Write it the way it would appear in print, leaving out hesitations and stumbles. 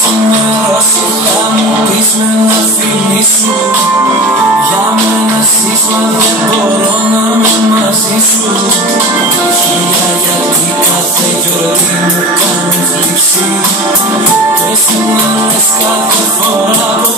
σήμερα σου θα μου πεις με ένα φίλι σου. Για μένα εσείς μα δεν μπορώ να είμαι μαζί σου. Χίλια γιατί κάθε γιορτή μου κάνεις λήψη. Και εσύ να λες κάθε φορά που